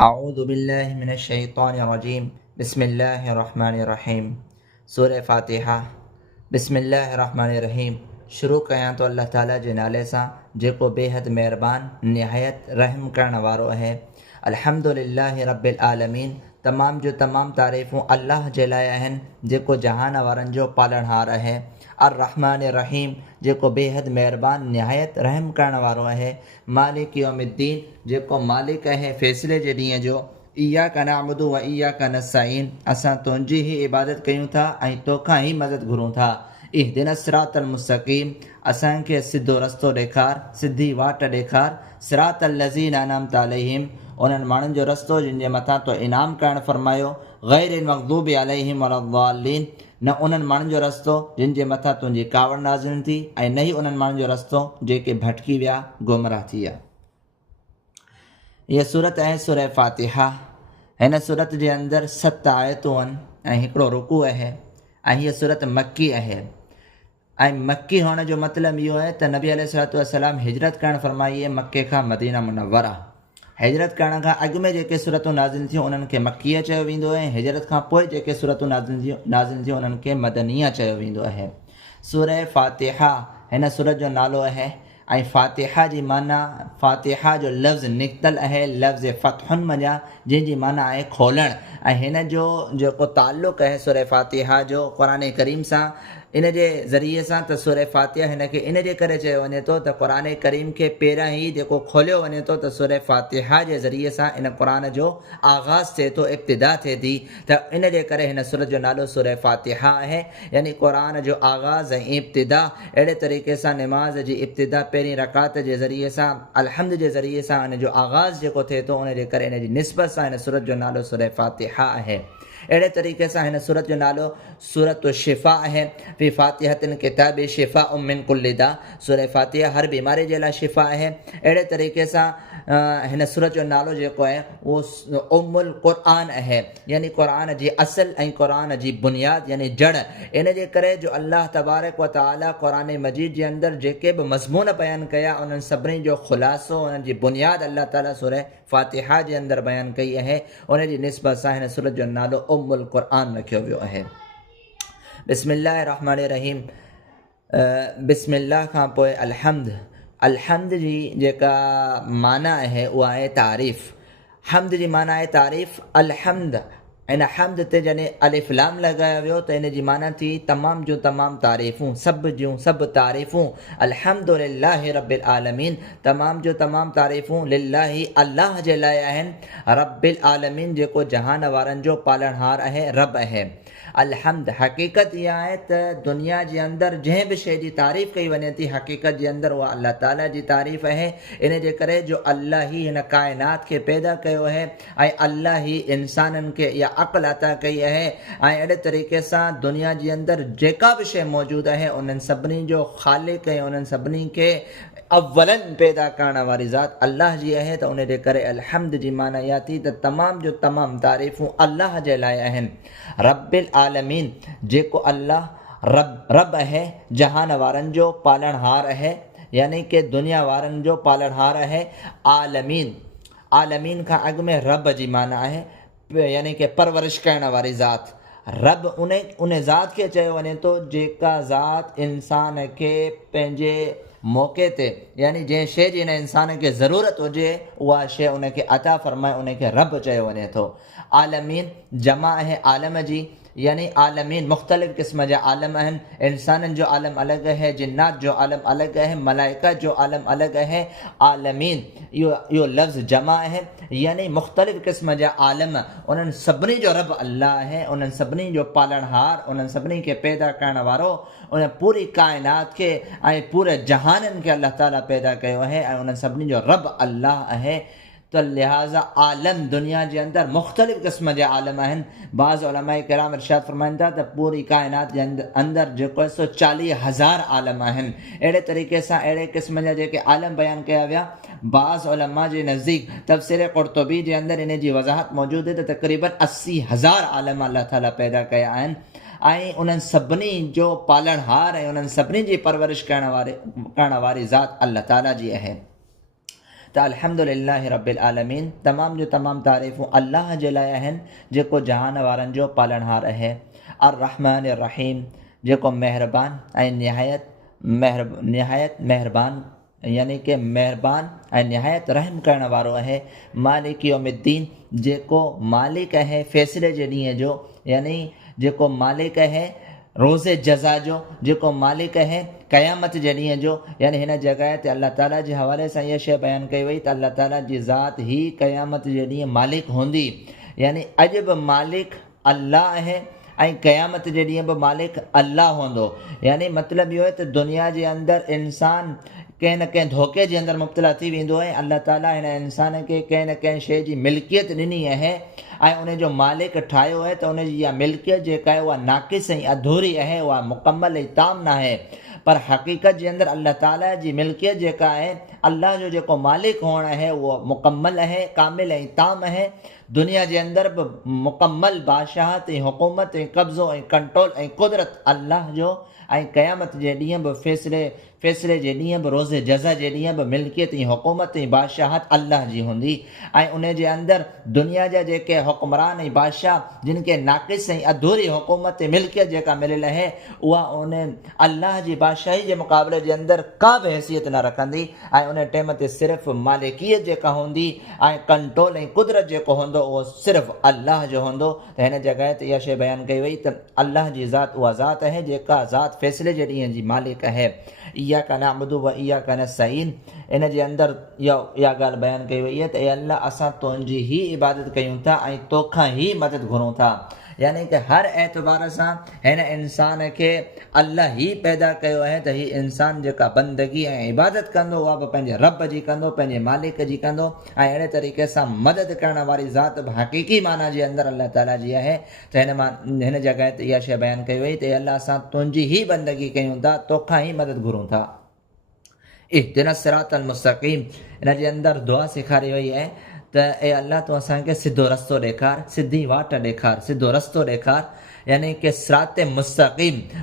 अऊज़ु बिल्लाहि मिनश शैतानिर रजीम। बिस्मिल्लाहिर रहमानिर रहीम। सूरह फातिहा। बिस्मिल्लाहिर रहमानिर रहीम। शुरू कयां तो अल्लाह ताला जे नाले सां जेको बेहद मेहरबान निहायत रहम करण वारो है। अल्हम्दुलिल्लाहि रब्बिल आलमीन। तमाम जो तमाम तारीफ़ूं अल्लाह जे लाइ आहिनि जेको जहान वारनि जो पालनहार है। अर रहमान रहीम जेको बेहद मेहरबान निहायत रहम करण वारो है। मालिक यौमिद्दीन जेको मालिक है फ़ैसिले जे ॾींहं जो। इय्याका नअबुदु व इय्याका नस्तईन। असां तुंहिंजी ही इबादत कयूं था ऐं तोखां ही मदद घुरूं था। इहदिनस सिरातल मुस्तक़ीम असांखे सिधो रस्तो ॾेखार, सिधी वाट ॾेखार। सिरातल लज़ीना अनअमता अलैहिम उन्हनि माण्हुनि जो रस्तो जिन जे मथां तो इनाम करणु फरमायो। गैरिल मग़दूबि अलैहिम वलद्दालीन न उन्हनि माण्हुनि जो रस्तो जिन जे मथां तुंहिंजी कावड़ नाज़िल थी ऐं न ई उन्हनि माण्हुनि जो रस्तो जेके भटकी विया गुमराह थी विया। यह सूरत है सूरह फातिहा। हिन सूरत जे अंदरि 7 आयतूं आहिनि ऐं हिकिड़ो रुकू आहे ऐं हीअ सूरत मक्की आहे। ऐं मक्की हुअण जो मतिलबु इहो आहे त नबी अलैहिस्सलातु वस्सलाम हिजरत करणु फरमाई आहे मके खां मदीना मुनव्वरा। हिजरत करण खां अॻु में जेके सूरतूं नाज़िल थियूं उन्हनि खे मक्कीअ चयो वेंदो आहे। हिजरत खां पोइ जेके सूरतूं नाज़िल थियूं उन्हनि खे मदनीअ चयो वेंदो आहे। सूरह फातिहा हिन सूरत जो नालो आहे ऐं फातिहा जी माना फातिहा जो लफ़्ज़ निकितल आहे लफ़्ज़ फ़तहुन मञा जंहिंजी माना आहे खोलणु। ऐं हिन जो जेको ताल्लुक़ आहे सूरह फातिहा जो क़ुरान करीम सां इन जे ज़रिए सां त सूरह फातिहा हिन खे इन जे करे चयो वञे थो त क़ुरान करीम खे पहिरां ई जेको खोलियो वञे थो त सूरह फातिहा जे ज़रिए सां इन क़ुरान जो आगाज़ थिए थो, इब्तिदा थिए थी। त इन जे करे हिन सूरत जो नालो सूरह फातिहा आहे यानी क़ुरान जो आगाज़ ऐं इब्तिदा। अहिड़े तरीक़े सां निमाज़ जी इब्तिदा पहिरीं रकात जे ज़रिए सां अलहम्द जे ज़रिए सां इन जो आगाज़ जेको थिए थो उन जे करे इन जी निस्बत सां हिन सूरत जो नालो सूरह फातिहा आहे। अहिड़े तरीक़े सां हिन सूरत जो नालो सूरत शिफ़ा आहे। फ़ी फ़ातिहतिल किताबि शिफ़ाउम मिन कुल्लि दा। सूरह फातिहा हर बीमारी जे लाइ शिफ़ा आहे। अहिड़े तरीक़े सां हिन सूरत जो नालो जेको आहे उहो उम्मुल क़ुरान आहे यानी क़ुरान जी असुल ऐं क़ुरान जी बुनियाद यानी जड़। इन जे करे जो अल्लाह तबारक व तआला क़ुरान मजीद जे अंदरि जेके बि मज़मून बयानु कया उन्हनि सभिनी जो ख़ुलासो उन्हनि जी बुनियाद अल्लाह ताला सूरह फातिहा जे अंदरि बयानु कई आहे। उन जी निस्बत सां हिन सूरत जो नालो उम्मुल क़ुरान रखियो वियो आहे। बिस्मिल्लाहिर रहमानिर रहीम। बिस्मिल्लाह खां पोइ अलहम्द। अलहम्द जी जेका माना आहे उहा आहे तारीफ़। हम्द जी माना आहे तारीफ़। अलहम्द इन हम्द ते जॾहिं अलिफ लाम लॻायो वियो त इन जी माना थी तमाम जूं तमाम तारीफ़ूं, सभु जूं सभु तारीफ़ूं। अल्हम्दुलिल्लाहि रब्बिल आलमीन तमाम जो तमाम तारीफ़ूं लिल्लाहि अल्लाह जे लाइ आहिनि। रब्बिल आलमीन जेको जहान वारनि जो पालनहार आहे, रब आहे। अलहम्द हक़ीक़त इहा आहे त दुनिया जे अंदरि जंहिं बि शइ जी तारीफ़ कई वञे थी हक़ीक़त जे अंदरि उहा अल्लाह ताला जी तारीफ़ आहे। इन जे करे जो अल्लाह ही हिन काइनात खे पैदा कयो आहे ऐं अल्लाह ही इंसाननि खे इहा अक़ल अता कई आहे। ऐं अहिड़े तरीक़े सां दुनिया जे अंदरि जेका बि शइ मौजूदु आहे उन्हनि सभिनी जो ख़ालिक़ ऐं उन्हनि सभिनी खे अव्वलन पैदा करण वारी ज़ात अल्लाह जी आहे। त उन जे करे अलहम्द जी माना इहा थी त तमाम जो तमाम तारीफ़ूं अल्लाह जे लाइ आहिनि। रब्बिल आलमीन जेको अल्लाह रब आहे जहान वारनि जो पालनहार आहे यानी कि दुनिया वारनि जो पालनहार आहे। आलमीन आलमीन खां अॻु में रब जी माना आहे यानी कि परवरिश करण वारी ज़ात। रब उन ज़ात खे चयो वञे थो जेका ज़ात इंसान खे पंहिंजे मौक़े ते यानी जंहिं शइ जी हिन इंसान खे ज़रूरत हुजे उहा शइ उनखे अता फ़रमाए उनखे रब चयो वञे थो। आलमीन जमा आहे आलम जी यानी आलमीन मुख़्तलिफ़ क़िस्म जा आलम आहिनि। इंसाननि जो आलम अलॻि आहे, जिन्नात जो आलम अलॻि आहे, मलाइका जो आलम अलॻि आहे। आलमीन इहो लफ़्ज़ जमा आहे यानी मुख़्तलिफ़ क़िस्म जा आलम। उन्हनि सभिनी जो रब अल्लाह आहे, उन्हनि सभिनी जो पालनहार, उन्हनि सभिनी खे पैदा करण वारो, उन पूरी काइनात खे ऐं पूरे जहाननि खे अल्लाह ताला पैदा कयो आहे ऐं उन्हनि सभिनी जो रब अल्लाह आहे। त लिहाज़ा आलम दुनिया जे अंदरि मुख़्तलिफ़ क़िस्म जा आलम आहिनि। बाज़ उलमा किराम इरशाद फरमाइनि था त पूरी काइनात जे अंदरि जेको आहे सो 40,000 आलम आहिनि। अहिड़े तरीक़े सां अहिड़े क़िस्म जा जेके आलम बयानु कया विया बाज़ उलमा जे नज़दीक तफ़सीर क़ुर्तुबी जे अंदरि इन जी वज़ाहत मौजूदु आहे त तक़रीबन 80,000 आलम अल्लाह ताला पैदा कया आहिनि ऐं उन्हनि सभिनी जो पालनहार ऐं उन्हनि सभिनी जी परवरिश करण वारी ज़ात अल्लाह ताला जी आहे। त अल्हम्दुलिल्लाहि रब्बिल आलमीन, तमाम जो तमाम तारीफ़ूं अल्लाह जे लाइ आहिनि जेको जहान वारनि जो पालनहार आहे। अर्रहमान रहीम, जेको महिरबान ऐं निहायत महिरबान यानी कि महिरबान ऐं निहायत रहम करण वारो आहे। मालिक यौमिद्दीन, जेको मालिक आहे फ़ैसिले जे ॾींहं जो, यानी जेको मालिक आहे रोज़े जज़ा जो, जेको मालिक आहे क़यामत जे ॾींहं जो। यानी हिन जॻह ते अल्लाह ताला जे हवाले सां इहा शइ बयानु कई वई त अल्लाह ताला जी ज़ात ई क़यामत जे ॾींहुं मालिक हूंदी। यानी अॼु बि मालिक अल्लाह आहे ऐं क़यामत जे ॾींहुं बि मालिक अल्लाह हूंदो। यानी मतिलबु इहो आहे त दुनिया जे अंदरि इंसान कंहिं न कंहिं धोखे जे अंदरि मुब्तला थी वेंदो आहे। अल्लाह ताला हिन इंसान खे कंहिं न कंहिं शइ जी मिल्कियत ॾिनी आहे ऐं उन जो मालिक ठाहियो आहे, त उन जी इहा मिल्कियत जेका आहे उहा नाक़िस ऐं अधूरी आहे, उहा मुकमल ऐं ताम न आहे। पर हक़ीक़त जे अंदरि अल्लाह ताला जी मिल्कियत जेका आहे, अल्लाह जो जेको मालिक हुअणु आहे उहो मुकमल आहे, कामिल ऐं ताम आहे। दुनिया जे अंदरि बि मुकमल बादशाहत ऐं हुकूमत ऐं कब्ज़ो ऐं कंट्रोल ऐं कुदरत अल्लाह जो, ऐं क़यामत जे ॾींहुं बि फ़ैसिले जे ॾींहुं बि रोज़े जज़ा जे ॾींहुं बि मिल्कियत ऐं हुकूमत ऐं बादशाहत अल्लाह जी हूंदी। ऐं उन जे अंदरि दुनिया जा जेके हुक्मरान ऐं बादशाह जिन खे नाक़िस ऐं अधूरी हुकूमत ऐं मिल्कियत जेका मिलियल आहे, उहा उन अल्लाह जी बादशाही जे मुक़ाबले जे अंदरि का बि हैसियत न रखंदी। ऐं उन टाइम ते सिर्फ़ु मालिकियत जेका हूंदी ऐं कंट्रोल ऐं कुदरत जेको हूंदो उहो सिर्फ़ु अल्लाह जो हूंदो। त हिन जॻह ते इहा शइ बयानु कई वई त अल्लाह जी ज़ात उहा ज़ात आहे जेका ज़ात फ़ैसिले जे ॾींहं जी मालिक आहे। इय्याका नअबुदु व इय्याका नस्तईन, इन जे अंदरि इहा ॻाल्हि बयानु कई वई आहे त अल्लाह असां तुंहिंजी ई इबादत कयूं था ऐं तोखां ई मदद घुरूं था। यानी कि हर एतबार सां हिन इंसान खे अल्लाह ई पैदा कयो आहे त हीउ इंसान जेका बंदगी ऐं इबादत कंदो उहा बि पंहिंजे रब जी कंदो, पंहिंजे मालिक जी कंदो। ऐं अहिड़े तरीक़े सां मदद करण वारी ज़ात बि हक़ीक़ी माना जे अंदरि अल्लाह ताला जी आहे। त हिन जॻह ते इहा शइ बयानु कई वई त अल्लाह असां तुंहिंजी ई बंदगी कयूं था, तोखां ई मदद घुरूं था। इहदिना सिरातल मुस्तक़ीम, इन जे अंदरि दुआ सेखारी वई आहे त ए अल्लाह तूं असांखे सिधो रस्तो ॾेखार, सिधी वाट ॾेखार, सिधो रस्तो ॾेखार। यानी कि सिरात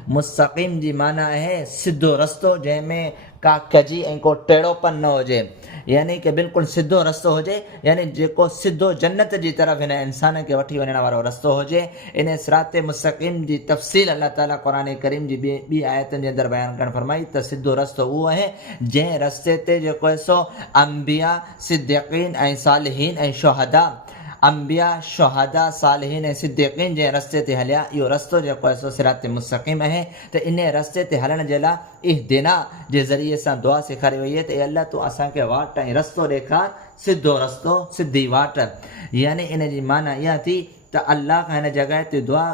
मुस्तक़ीम जी माना आहे सिधो रस्तो जंहिंमें का कजी ऐं को टेढ़ोपन न हुजे, यानी कि बिल्कुलु सिधो रस्तो हुजे, यानी जेको सिधो जन्नत जी तरफ़ हिन इंसान खे वठी वञण वारो रस्तो हुजे। इन सिरात मुस्तक़ीम जी तफ़सील अल्लाह ताला क़ुरान करीम जी ॿी आयतुनि जे अंदरि बयानु करणु फरमाई त सिधो रस्तो उहो आहे जंहिं रस्ते ते जेको आहे सो अंबिया, सिद्दीक़ीन ऐं सालिहीन ऐं शुहदा, अंबिया, शुहदा, सालिहीन ऐं सिद्दीक़ीन जंहिं रस्ते ते हलिया, इहो रस्तो जेको आहे सो सिरात मुस्तक़ीम आहे। त इन रस्ते ते हलण जे लाइ इहदिना जे ज़रिए सां दुआ सेखारी वई आहे त अल्लाह तूं असांखे वाट ऐं रस्तो ॾेखार, सिधो रस्तो, सिधी वाट। यानी इन जी माना इहा थी त अल्लाह खां हिन जॻह ते दुआ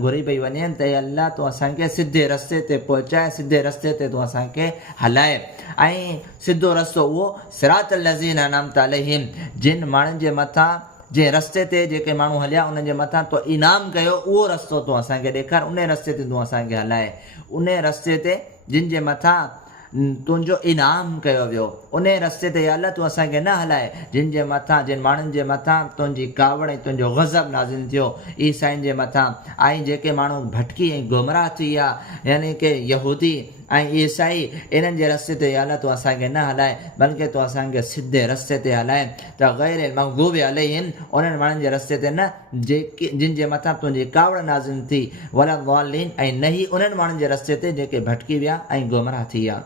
घुरी पई वञे त अल्लाह तूं असांखे सिधे रस्ते ते पहुचाए, सिधे रस्ते ते तूं असांखे हलाए। ऐं सिधो रस्तो उहो सिरातल लज़ीना अनअमता अलैहिम, जिन माण्हुनि जे मथां जंहिं रस्ते ते जेके माण्हू हलिया उन्हनि जे मथां तो इनाम कयो, उहो रस्तो तूं असांखे ॾेखार, उन रस्ते ते तूं असांखे हलाए। उन रस्ते ते जिन जे मथां तुंहिंजो इनाम कयो वियो, उन रस्ते ते अल्लाह तूं असांखे न हलाए जिन माण्हुनि जे मथां तुंहिंजी कावड़ ऐं तुंहिंजो गज़ब नाज़िल थियो, ईसाइन जे मथां। ऐं जेके माण्हू भटकी ऐं गुमराह थी विया, यानी कि यहूदी ऐं ईसाई, इन्हनि जे रस्ते ते अल्लाह तूं असांखे न हलाए, बल्कि तूं असांखे सिधे रस्ते ते हलाए। त गैर मग़ज़ूब अलैहिम, उन्हनि माण्हुनि जे रस्ते ते न जिन जे मथां तुंहिंजी कावड़ नाज़िल थी, वला ज़ालिन, ऐं न ई उन्हनि माण्हुनि जे रस्ते ते जेके भटकी विया ऐं गुमराह थी विया।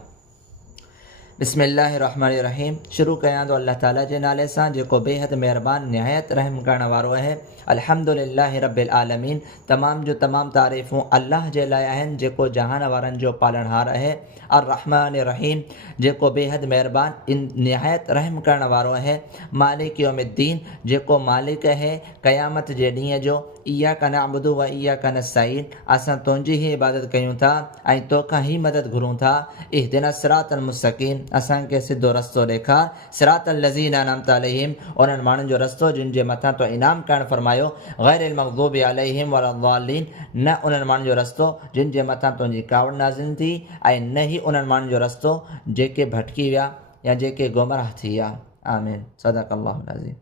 बिस्मिल्लाहिर्रहमानिर्रहीम, शुरू कयां थो अल्लाह ताला जे नाले सां जेको बेहद महिरबान निहायत रहम करण वारो आहे। अल्हम्दुलिल्लाहि रब्बिल आलमीन, तमाम जो तमाम तारीफ़ूं अल्लाह जे लाइ आहिनि जेको जहान वारनि जो पालनहार आहे। अर्रहमान रहीम, जेको बेहद महिरबान निहायत रहम करण वारो आहे। मालिक यौमिद्दीन, जेको मालिक आहे क़यामत जे ॾींहं जो। इय्याका नअबुदु व इय्याका नस्तईन, असां तुंहिंजी ई इबादत कयूं था ऐं तोखां ई मदद घुरूं था। इहदिना सिरातल मुस्तक़ीम, असांखे सिधो रस्तो ॾेखार। सिरातल लज़ीना अनअमता अलैहिम, उन्हनि माण्हुनि जो रस्तो जिन जे मथां तो इनाम करणु फरमायो। गैरिल मग़ज़ूबि अलैहिम वला ज़ालिन, न उन्हनि माण्हुनि जो रस्तो जिन जे मथां तुंहिंजी कावड़ नाज़िल थी, ऐं न ई उन्हनि माण्हुनि जो रस्तो जेके भटकी विया या जेके गुमराह थी विया। आमीन। सदक़ल्लाहुल अज़ीम।